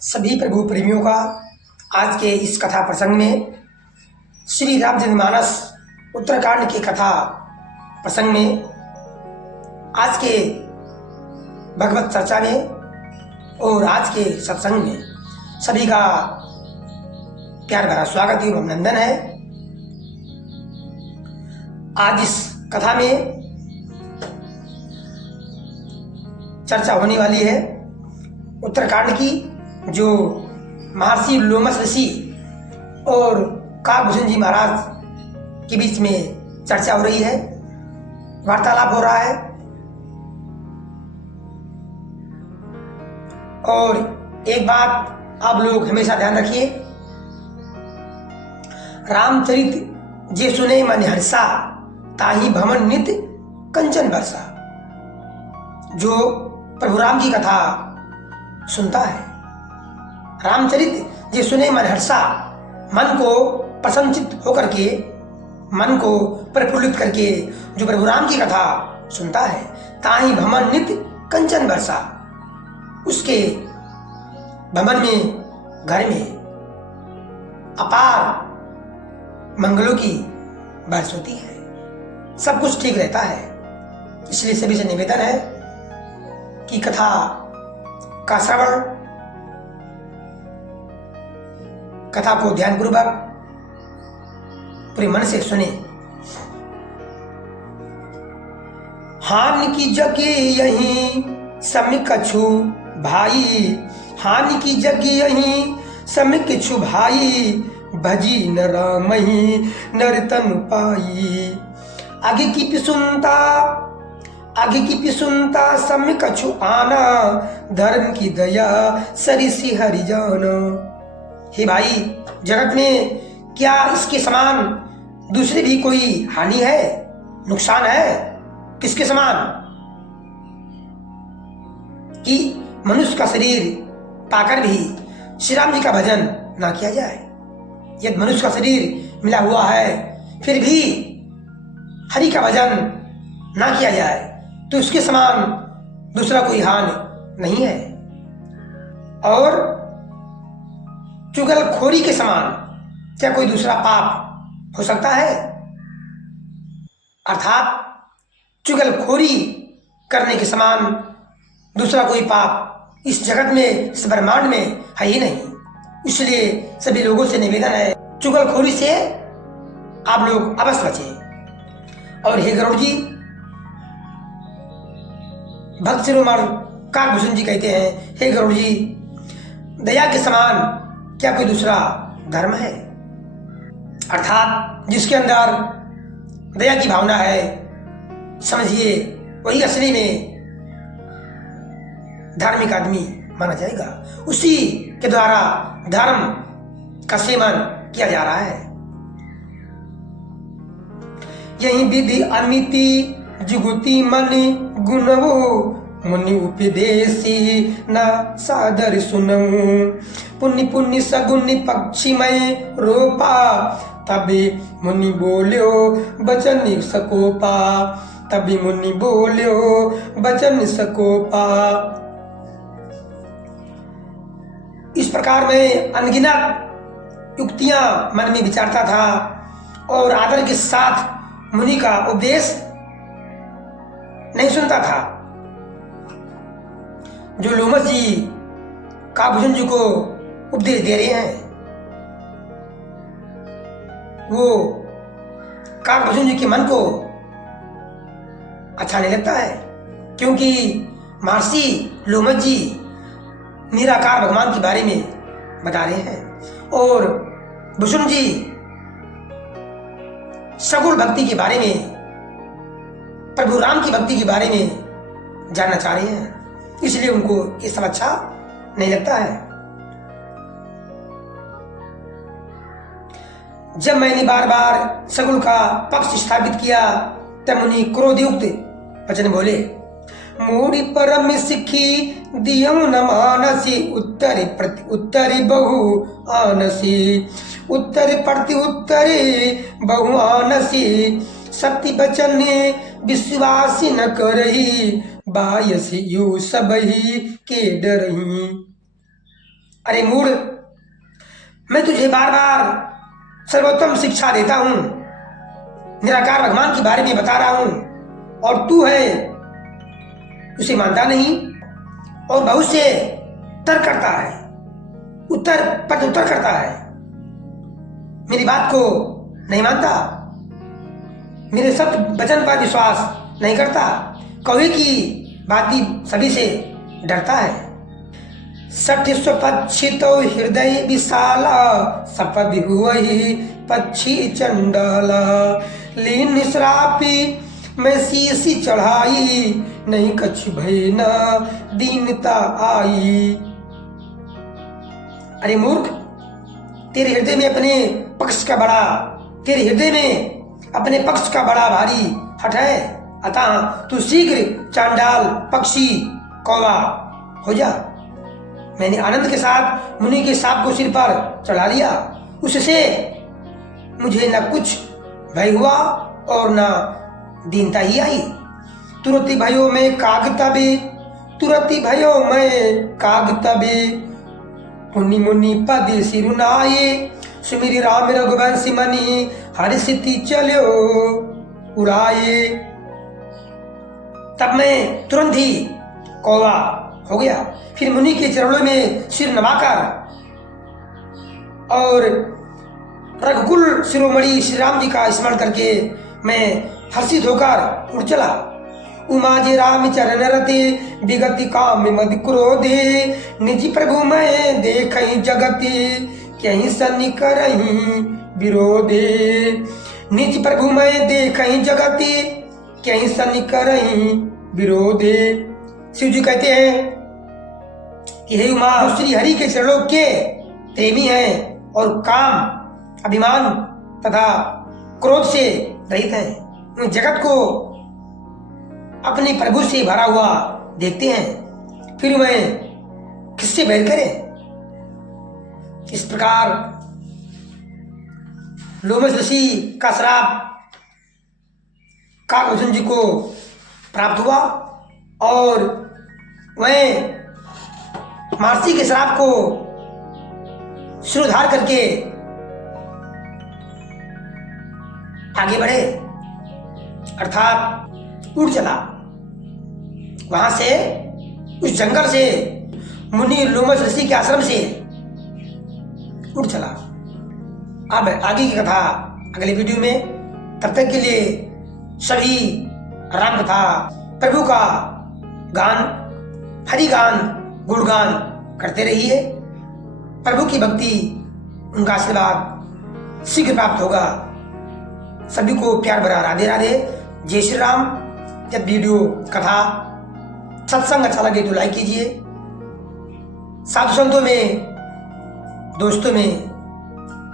सभी प्रभु प्रेमियों का आज के इस कथा प्रसंग में श्री रामचरितमानस उत्तरकांड की कथा प्रसंग में आज के भगवत चर्चा में और आज के सत्संग में सभी का प्यार भरा स्वागत एवं अभिनंदन है। आज इस कथा में चर्चा होने वाली है उत्तरकांड की, जो महर्षि लोमश ऋषि और काकभूषण जी महाराज के बीच में चर्चा हो रही है, वार्तालाप हो रहा है। और एक बात आप लोग हमेशा ध्यान रखिए, रामचरित जे सुने मन हर्षा ताहि भवन नित कंचन बरसा। जो प्रभु राम की कथा सुनता है, रामचरित जे सुने मन हर्षा, मन को प्रसन्नचित होकर के, मन को प्रफुल्लित करके जो प्रभु राम की कथा सुनता है, ताहि भवन नित कंचन बरसा, उसके भवन में, घर में अपार मंगलों की बारिश होती है, सब कुछ ठीक रहता है। इसलिए सभी से निवेदन है कि कथा का श्रवण, कथा को ध्यानपूर्वक पूरे मन से सुने। हानि की जगह यही समी कछु भाई, हानि की जगह यही समी कछु भाई, भजी न रामहि नरतन पाई। आगे की पिसुनता, आगे की पिसुनता समी कछु आना, धर्म की दया सरिसी हरि जाना। हे भाई, जगत में क्या इसके समान दूसरी भी कोई हानि है, नुकसान है? किसके समान कि मनुष्य का शरीर पाकर भी श्री राम जी का भजन ना किया जाए। यदि मनुष्य का शरीर मिला हुआ है फिर भी हरि का भजन ना किया जाए तो उसके समान दूसरा कोई हानि नहीं है। और चुगलखोरी के समान क्या कोई दूसरा पाप हो सकता है? अर्थात चुगलखोरी करने के समान दूसरा कोई पाप इस जगत में, इस ब्रह्मांड में है ही नहीं। इसलिए सभी लोगों से निवेदन है, चुगलखोरी से आप लोग अवश्य बचें। और हे गरुड़ जी, भक्त शिरोमणि काकभूषण जी कहते हैं, हे गरुड़ जी, दया के समान क्या कोई दूसरा धर्म है? अर्थात जिसके अंदर दया की भावना है, समझिए वही असली में धार्मिक आदमी माना जाएगा। उसी के द्वारा धर्म का सेवन किया जा रहा है। यही विधि अमिति जुगुति मन गुणवो, मुनि उपदेशी न सादर सुनऊं। पुण्य पुण्य सगुनि पक्षीमय रोपा, तभी मुनि बोल्यो बचन सकोपा, तभी मुनि बोल्यो बचन सकोपा। इस प्रकार मैं अनगिनत युक्तियां मन में विचारता था और आदर के साथ मुनि का उपदेश नहीं सुनता था। जो लोमश जी काकभूषण जी को उपदेश दे रहे हैं, वो काकभूषण जी के मन को अच्छा नहीं लगता है, क्योंकि महर्षि लोमश जी निराकार भगवान के बारे में बता रहे हैं और भूषण जी सगुण भक्ति के बारे में, प्रभु राम की भक्ति के बारे में जानना चाह रहे हैं। इसलिए उनको ये सब अच्छा नहीं लगता है। जब मैंने बार बार सगुण का पक्ष स्थापित किया तब मुनि क्रोधयुक्त वचन बोले, मूढ़ी परम सिखी दियौ न मानसी, उत्तरे प्रति उत्तरे बहु आनसी, उत्तरे प्रति उत्तरे बहु आनसी, सत्य वचन विश्वास न करही, बायसी यू सबही के डरही। अरे मूढ़, मैं तुझे बार बार सर्वोत्तम शिक्षा देता हूं, निराकार भगवान के बारे में बता रहा हूं, और तू है उसे मानता नहीं और बहुत से तर्क करता है, उत्तर करता है, मेरी बात को नहीं मानता, मेरे सत्य वचन पर विश्वास नहीं करता, कौवे की बाती सभी से डरता है। सठ स्वपक्षितो हृदय विशाला, सपदि हुई पक्षी चंडाला, लीन श्रापी मैं शीशी चढ़ाई, नहीं कछु भय न दीनता आई। अरे मूर्ख, तेरे हृदय में अपने पक्ष का बड़ा भारी हठ है, अतः तू शीघ्र चांडाल पक्षी कौवा हो जा। मैंने आनंद के साथ मुनि के सांप को सिर पर चढ़ा लिया, उससे मुझे न कुछ भय हुआ और न दीनता ही आई। तुरति भयो में काग तबे, पुनि मुनि पद सिरुनाये, सुमिरि राम रघुवंशी मनि, हर्षिति चलो उड़ाए। तब मैं तुरंत ही कौवा हो गया, फिर मुनि के चरणों में सिर नवाकर और रघुकुल शिरोमणि श्री राम जी का स्मरण करके मैं हर्षित होकर उड़ चला। उमाजे राम चरण रते, विगति काम मद क्रोधे, निज प्रभु मैं देखहि जगति, कहीं सन्नि करहि विरोधे। निज प्रभु मैं देखहि जगति, कहीं सन्नि करहि विरोधे। शिव जी कहते हैं कि हे उमा, श्री हरि के चरणों के प्रेमी हैं और काम, अभिमान तथा क्रोध से रहित हैं, जगत को अपने प्रभु से भरा हुआ देखते हैं, फिर मैं किससे बैर करें। इस प्रकार लोमश ऋषि का श्राप काकभूषण जी को प्राप्त हुआ और वह महर्षि के श्राप को शिरोधार करके आगे बढ़े, अर्थात उड़ चला। वहां से, उस जंगल से, मुनि लोमश ऋषि के आश्रम से उड़ चला। अब आगे की कथा अगले वीडियो में। तब तक के लिए सभी राम कथा, प्रभु का गान, हरि गान, गुणगान करते रहिए। प्रभु की भक्ति, उनका आशीर्वाद शीघ्र प्राप्त होगा। सभी को प्यार भरा राधे राधे, जय श्री राम। जब वीडियो कथा सत्संग अच्छा लगे तो लाइक कीजिए, साधु संतों में, दोस्तों में,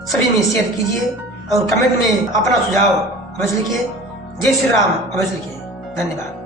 सभी में शेयर कीजिए और कमेंट में अपना सुझाव अवश्य लिखिए। जय श्री राम अवश्य लिखिए। धन्यवाद।